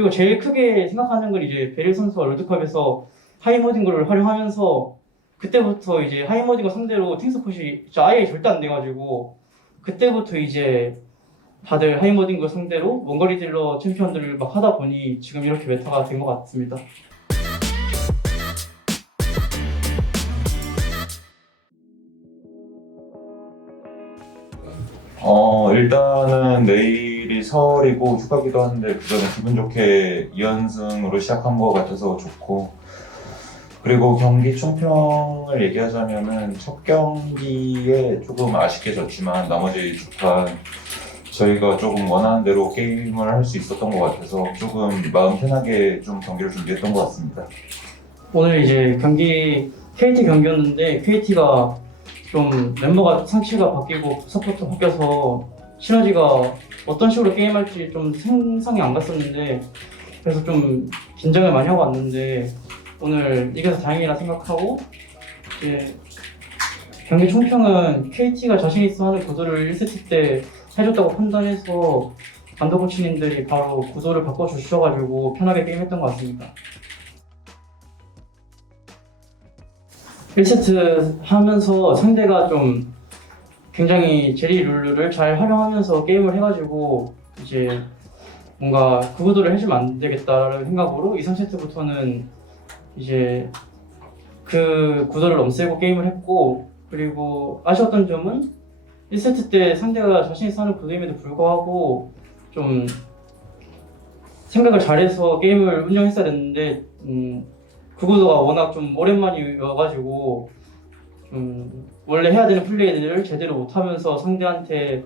그리고 제일 크게 생각하는 건 이제 베릴 선수가 롤드컵에서 하이머딩거를 활용하면서 그때부터 이제 하이머딩거 상대로 탱서폿이 아예 절대 안 돼가지고 그때부터 이제 다들 하이머딩거 상대로 원거리 딜러 챔피언들을 막 하다 보니 지금 이렇게 메타가 된 것 같습니다. 일단은 내일이 설이고 휴가기도 한데 그 전에 기분 좋게 2연승으로 시작한 것 같아서 좋고, 그리고 경기 총평을 얘기하자면은 첫 경기에 조금 아쉽게 졌지만 나머지 두 판 저희가 조금 원하는 대로 게임을 할 수 있었던 것 같아서 조금 마음 편하게 좀 경기를 준비했던 것 같습니다. 오늘 이제 경기 KT 경기였는데 KT가 좀 멤버가 상치가 바뀌고 서포트 바뀌어서 시너지가 어떤 식으로 게임할지 좀 상상이 안 갔었는데 그래서 좀 긴장을 많이 하고 왔는데 오늘 이겨서 다행이라 생각하고 이제 경기 총평은 KT가 자신 있어 하는 구도를 1세트 때 해줬다고 판단해서 감독 코치님들이 바로 구도를 바꿔주셔가지고 편하게 게임했던 것 같습니다. 1세트 하면서 상대가 좀 굉장히 제리 룰루를 잘 활용하면서 게임을 해가지고 이제 뭔가 그 구도를 해주면 안 되겠다라는 생각으로 2, 3세트부터는 이제 그 구도를 없애고 게임을 했고, 그리고 아쉬웠던 점은 1세트 때 상대가 자신 있어 하는 구도임에도 불구하고 좀 생각을 잘해서 게임을 운영했어야 됐는데 그 구도가 워낙 좀 오랜만이어가지고 원래 해야 되는 플레이들을 제대로 못하면서 상대한테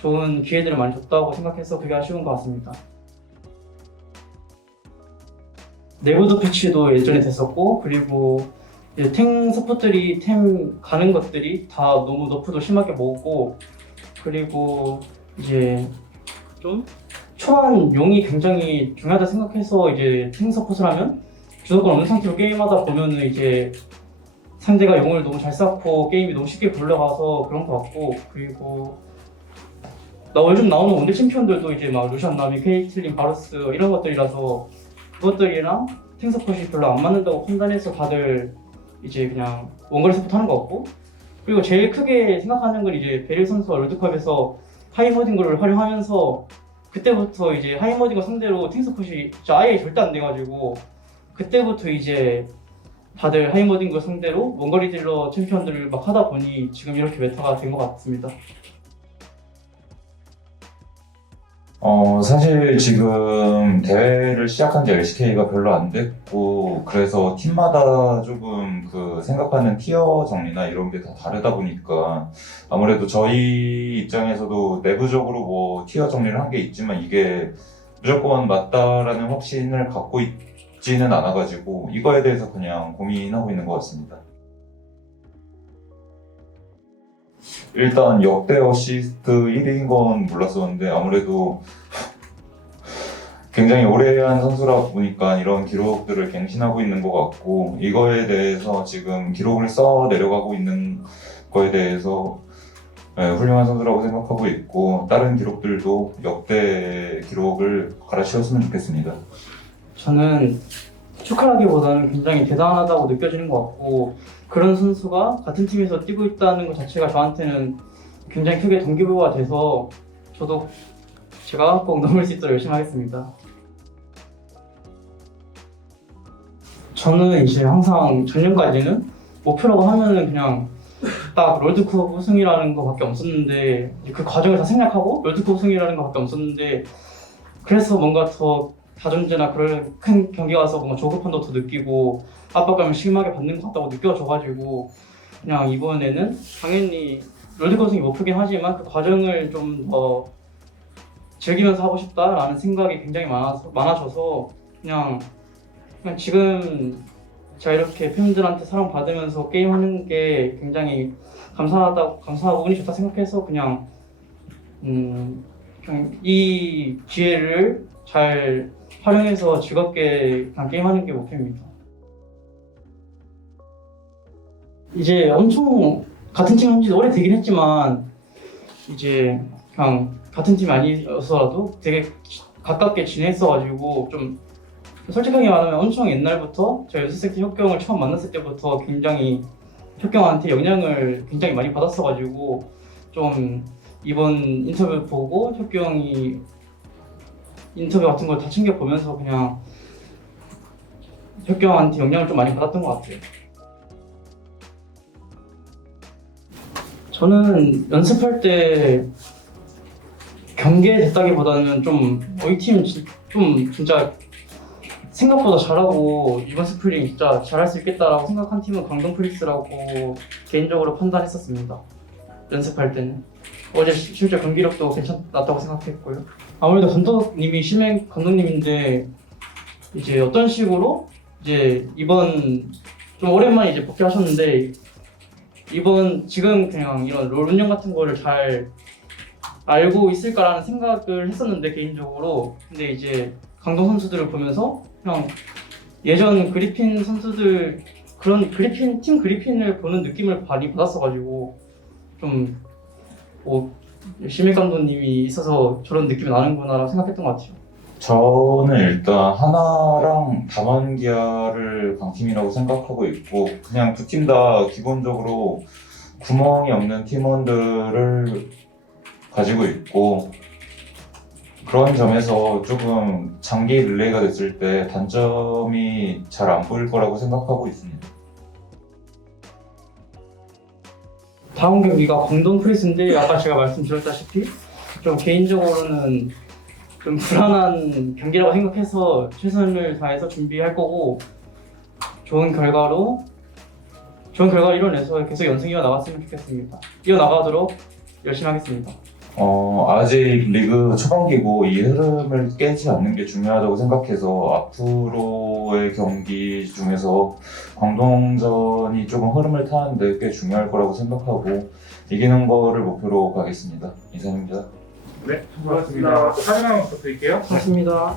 좋은 기회들을 많이 줬다고 생각해서 그게 아쉬운 것 같습니다. 내구도 패치도 예전에 됐었고, 그리고 이제 탱 서포트들이 템 가는 것들이 다 너무 너프도 심하게 먹었고, 그리고 이제 좀 초반 용이 굉장히 중요하다 생각해서 이제 탱 서포트를 하면 주도권 없는 상태로 게임하다 보면은 이제 상대가 용을 너무 잘 쌓고 게임이 너무 쉽게 굴러가서 그런 것 같고, 그리고 요즘 나오는 원딜 챔피언들도 이제 막 루시안 나미, 케이틀린, 바루스 이런 것들이라서 그것들이랑 탱 서폿이 별로 안 맞는다고 판단해서 다들 이제 그냥 원거리 서폿 하는 것 같고, 그리고 제일 크게 생각하는 건 이제 베릴 선수가 롤드컵에서 하이머딩거를 활용하면서 그때부터 이제 하이머딩거 상대로 탱 서폿이 아예 절대 안 돼가지고 그때부터 이제 다들 하이머딩거 상대로 원거리 딜러 챔피언들을 막 하다 보니 지금 이렇게 메타가 된 것 같습니다. 사실 지금 대회를 시작한 지 LCK가 별로 안 됐고, 그래서 팀마다 조금 그 생각하는 티어 정리나 이런 게 다 다르다 보니까 아무래도 저희 입장에서도 내부적으로 뭐 티어 정리를 한 게 있지만 이게 무조건 맞다라는 확신을 갖고 있지는 않아가지고 이거에 대해서 그냥 고민하고 있는 것 같습니다. 일단 역대 어시스트 1위인 건 몰랐었는데 아무래도 굉장히 오래 한 선수라 보니까 이런 기록들을 갱신하고 있는 것 같고, 이거에 대해서 지금 기록을 써 내려가고 있는 거에 대해서 훌륭한 선수라고 생각하고 있고, 다른 기록들도 역대 기록을 갈아치웠으면 좋겠습니다. 저는 축하라기보다는 굉장히 대단하다고 느껴지는 것 같고, 그런 선수가 같은 팀에서 뛰고 있다는 것 자체가 저한테는 굉장히 크게 동기부여가 돼서 저도 제가 꼭 넘을 수 있도록 열심히 하겠습니다. 저는 이제 항상 작년까지는 목표라고 하면은 그냥 딱 롤드컵 우승이라는 것밖에 없었는데, 그 과정을 다 생략하고 롤드컵 우승이라는 것밖에 없었는데, 그래서 뭔가 더 다전제나 그런 큰 경기 가서 뭔가 조급함도 더 느끼고 압박감을 심하게 받는 것 같다고 느껴져가지고 그냥 이번에는 당연히 롤드컵 우승이 목표긴 하지만 그 과정을 좀 더 즐기면서 하고 싶다라는 생각이 굉장히 많아져서 그냥 지금 제가 이렇게 팬들한테 사랑받으면서 게임하는 게 굉장히 감사하고 운이 좋다 생각해서 그냥 이 기회를 잘 활용해서 즐겁게 그냥 게임하는 게 목표입니다. 이제 엄청 같은 팀 한 지 오래 되긴 했지만 이제 그냥 같은 팀이 아니어서라도 되게 가깝게 지냈어가지고 좀 솔직하게 말하면 엄청 옛날부터 저희 연습생 때 혁경을 처음 만났을 때부터 굉장히 혁경한테 영향을 굉장히 많이 받았어가지고 좀 이번 인터뷰 보고 혁경이 인터뷰 같은 걸 다 챙겨보면서 그냥 혁경한테 영향을 좀 많이 받았던 것 같아요. 저는 연습할 때 경계됐다기보다는 좀 우리 팀 좀 진짜 생각보다 잘하고 이번 스프링 진짜 잘할 수 있겠다라고 생각한 팀은 강동 프리스라고 개인적으로 판단했었습니다. 연습할 때는 어제 실제 경기력도 괜찮았다고 생각했고요. 아무래도 감독님이 심행 감독님인데 이제 어떤 식으로 이제 이번 좀 오랜만에 이제 복귀하셨는데 이번 지금 그냥 이런 롤 운영 같은 거를 잘 알고 있을까라는 생각을 했었는데 개인적으로 근데 이제 강동 선수들을 보면서 그냥 예전 그리핀 선수들 그런 그리핀 팀 그리핀을 보는 느낌을 많이 받았어가지고 좀 심해 감독님이 있어서 저런 느낌이 나는구나라고 생각했던 것 같아요. 저는 일단 하나랑 담원기아를 강팀이라고 생각하고 있고 그냥 두 팀 다 기본적으로 구멍이 없는 팀원들을 가지고 있고 그런 점에서 조금 장기 릴레이가 됐을 때 단점이 잘 안 보일 거라고 생각하고 있습니다. 다음 경기가 광동 프리스인데 아까 제가 말씀드렸다시피 좀 개인적으로는 좀 불안한 경기라고 생각해서 최선을 다해서 준비할 거고 좋은 결과로 이뤄내서 계속 연승 이어나갔으면 좋겠습니다. 이어나가도록 열심히 하겠습니다. 아직 리그 초반기고 이 흐름을 깨지 않는 게 중요하다고 생각해서 앞으로의 경기 중에서 광동전이 조금 흐름을 타는데 꽤 중요할 거라고 생각하고 이기는 거를 목표로 가겠습니다. 이상입니다. 네, 수고하셨습니다. 사진 한번 부탁드릴게요. 고맙습니다.